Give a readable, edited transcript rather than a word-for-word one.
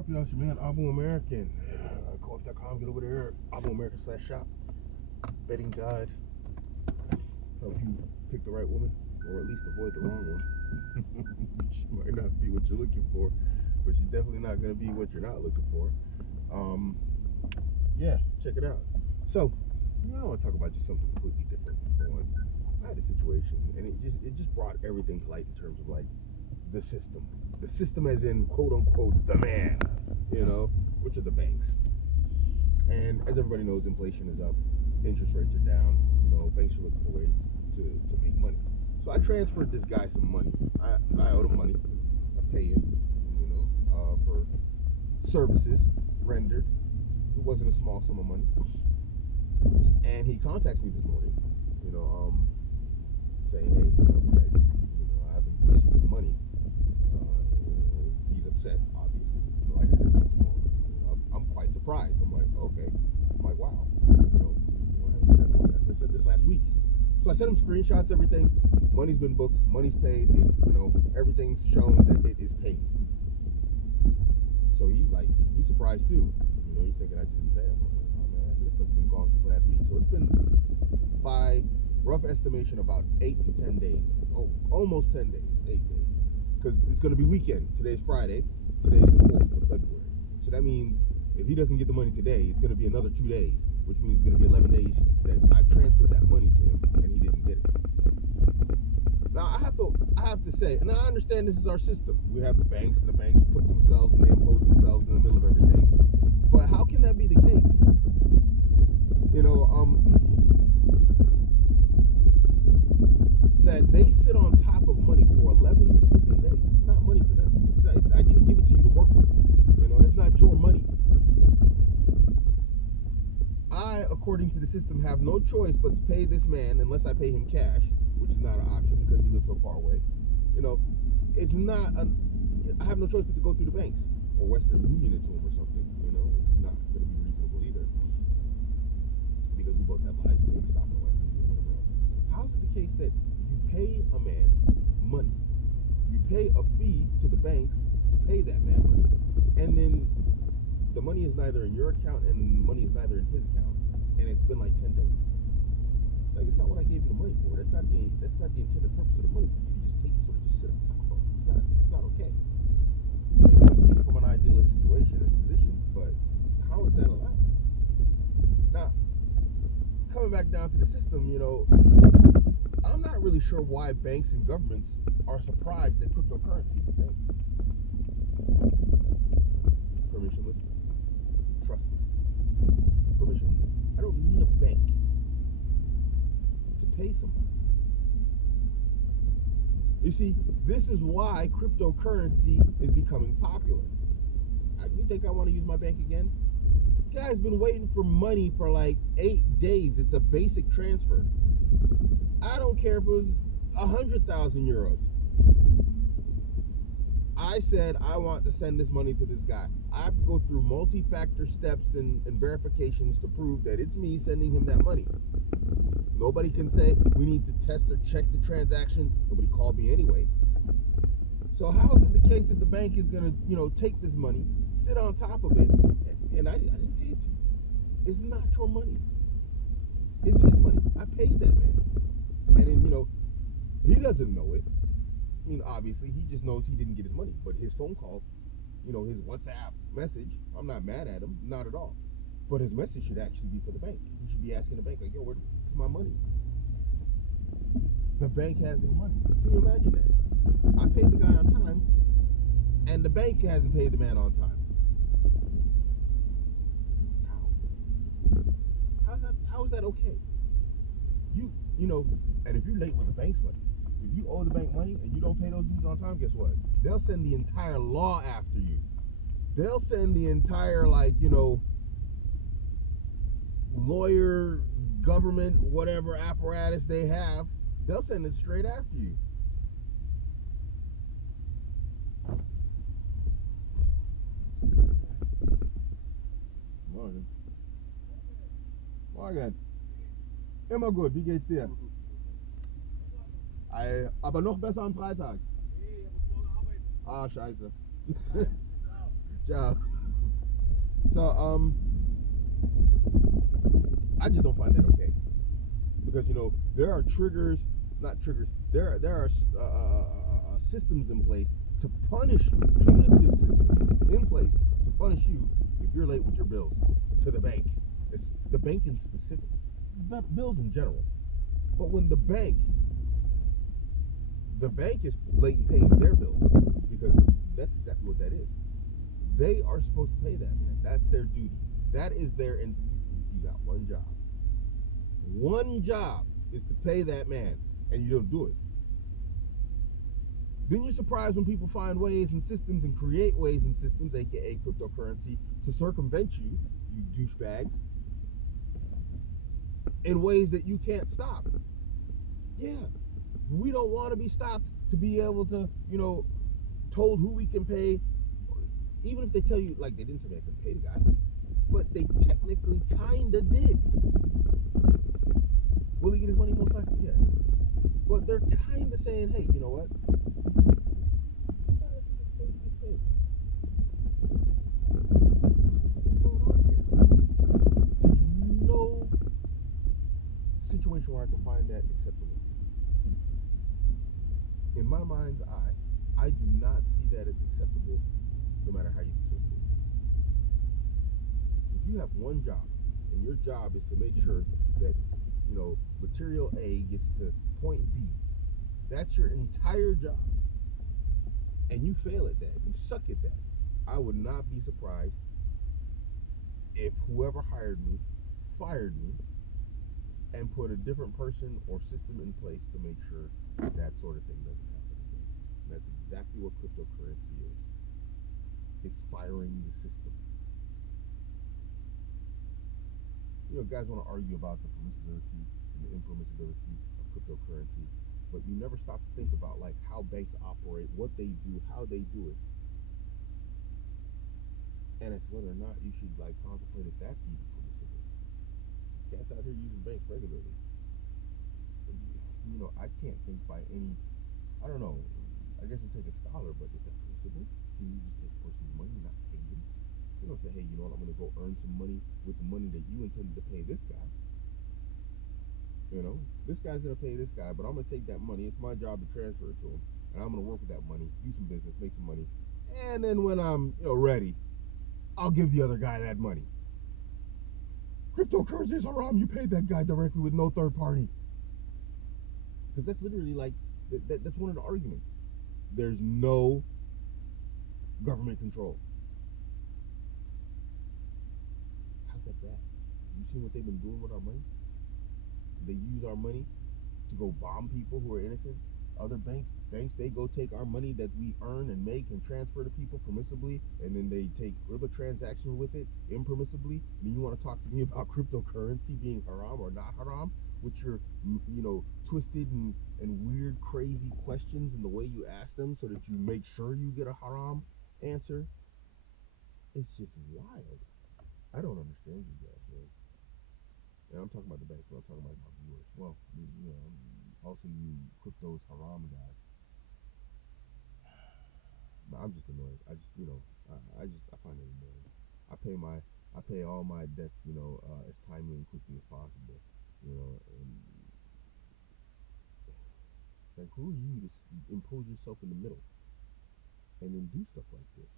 What up, y'all? It's your man, Abuamerican. Co-op.com, get over there. Abuamerican/shop. Betting guide. Help you pick the right woman, or at least avoid the wrong one. She might not be what you're looking for, but she's definitely not going to be what you're not looking for. Yeah, check it out. So, I want to talk about just something completely different for once. I had a situation, and it just brought everything to light in terms of like the system. The system as in quote unquote the man, which are the banks. And as everybody knows, inflation is up, interest rates are down, banks are looking for ways to make money. So I transferred this guy some money. I owed him money. I pay him, for services rendered. It wasn't a small sum of money. And he contacts me this morning, saying, hey, Craig, I haven't received the money. He's upset, obviously. Like I said, it's not small. I'm quite surprised. I'm like, okay. I'm like, wow. Why haven't you done all that? So I said this last week. So I sent him screenshots, everything. Money's been booked. Money's paid. Everything's shown that it is paid. So he's surprised too. He's thinking I just didn't pay him. I'm like, oh man, this stuff's been gone since last week. So it's been, by rough estimation, about 8 to 10 days. Oh, almost 10 days. 8 days. Because it's going to be weekend. Today's Friday. Today's the 4th of February. So that means if he doesn't get the money today, it's going to be another 2 days, which means it's going to be 11 days that I transferred that money to him and he didn't get it. Now I have to say, and I understand this is our system. We have the banks, and the banks put themselves and they impose themselves in the middle of everything. But how can that be the case? That they sit on top of money for 11 flipping days. It's not money for them. I didn't give it to you to work with. That's not your money. I, according to the system, have no choice but to pay this man unless I pay him cash, which is not an option because he lives so far away. It's not. I have no choice but to go through the banks or Western Union it to him or something. It's not going to be reasonable either because we both have lives. We stop in Western Union or whatever else. How is it the case that you pay a man money, you pay a fee to the banks to pay that man money, and then the money is neither in your account and the money is neither in his account, and it's been like 10 days. It's not what I gave you the money for. That's not the intended purpose of the money for you to just take it, sort of just sit on top of it. It's not okay. Maybe I'm speaking from an idealist situation and position, but how is that allowed? Now, coming back down to the system, I'm not really sure why banks and governments are surprised that cryptocurrency is a thing. Permissionless, trustless, permissionless. I don't need a bank to pay somebody. You see, this is why cryptocurrency is becoming popular. You think I want to use my bank again? The guy's been waiting for money for like 8 days. It's a basic transfer. I don't care if it was 100,000 euros. I said I want to send this money to this guy. I have to go through multi-factor steps and verifications to prove that it's me sending him that money. Nobody can say we need to test or check the transaction. Nobody called me anyway. So how is it the case that the bank is going to, take this money, sit on top of it, and I didn't pay it to you? It's not your money. It's his money. I paid that man. And then, he doesn't know it. I mean, obviously, he just knows he didn't get his money. But his phone call, his WhatsApp message, I'm not mad at him, not at all. But his message should actually be for the bank. He should be asking the bank, like, yo, where's my money? The bank has his money. Can you imagine that? I paid the guy on time, and the bank hasn't paid the man on time. How is that okay? And if you're late with the bank's money, if you owe the bank money and you don't pay those dues on time, guess what? They'll send the entire law after you. They'll send the entire, lawyer, government, whatever apparatus they have, they'll send it straight after you. Morgen. Morgen. Immer gut, wie geht's dir? Aber noch besser am Freitag. Nee, ich muss morgen arbeiten. Ah, scheiße. Ciao. So I just don't find that okay because there are triggers, not triggers. There are systems in place to punish you, punitive systems in place to punish you if you're late with your bills to the bank. It's the bank in specific, bills in general. But when the bank is late in paying their bills, because that's exactly what that is. They are supposed to pay that man. That's their duty. That is their, and you got one job. One job is to pay that man, and you don't do it. Then you're surprised when people find ways and systems and create ways and systems, aka cryptocurrency, to circumvent you, you douchebags, in ways that you can't stop. Yeah, we don't want to be stopped to be able to, told who we can pay. Even if they tell you, like, they didn't tell me I could pay the guy, but they technically kind of did. Will he get his money? Most likely, yeah. But they're kind of saying, hey, you know what? There's no situation where I can find that acceptable. In my mind's eye, I do not see that as acceptable, no matter how you twist it. If you have one job, and your job is to make sure that material A gets to point B, that's your entire job, and you fail at that, you suck at that, I would not be surprised if whoever hired me fired me and put a different person or system in place to make sure that sort of thing doesn't happen again. And that's exactly what cryptocurrency is. It's firing the system. Guys want to argue about the permissibility and the impermissibility of cryptocurrency, but you never stop to think about like how banks operate, what they do, how they do it, and it's whether or not you should like contemplate if that's even permissible. Cats out here using banks regularly. I can't think by any. I don't know. I guess it'll take a scholar, but is that permissible? Can you just take a person's money and not pay them? You don't say, hey, you know what? I'm going to go earn some money with the money that you intended to pay this guy. This guy's going to pay this guy, but I'm going to take that money. It's my job to transfer it to him, and I'm going to work with that money, do some business, make some money, and then when I'm ready, I'll give the other guy that money. Cryptocurrency is haram. You paid that guy directly with no third party. Because that's literally like that's one of the arguments. There's no government control. How's that bad? You seen what they've been doing with our money? They use our money to go bomb people who are innocent. Other banks, they go take our money that we earn and make and transfer to people permissibly, and then they take riba transactions with it impermissibly. And then you want to talk to me about cryptocurrency being haram or not haram, with your twisted and weird, crazy questions and the way you ask them, so that you make sure you get a haram answer. It's just wild. I don't understand you guys, man. And I'm talking about the banks, but I'm talking about my viewers. Well, also you crypto's haram guys. But I'm just annoyed. I find it annoying. I pay all my debts, as timely and quickly as possible. And it's like, who are you to impose yourself in the middle and then do stuff like this?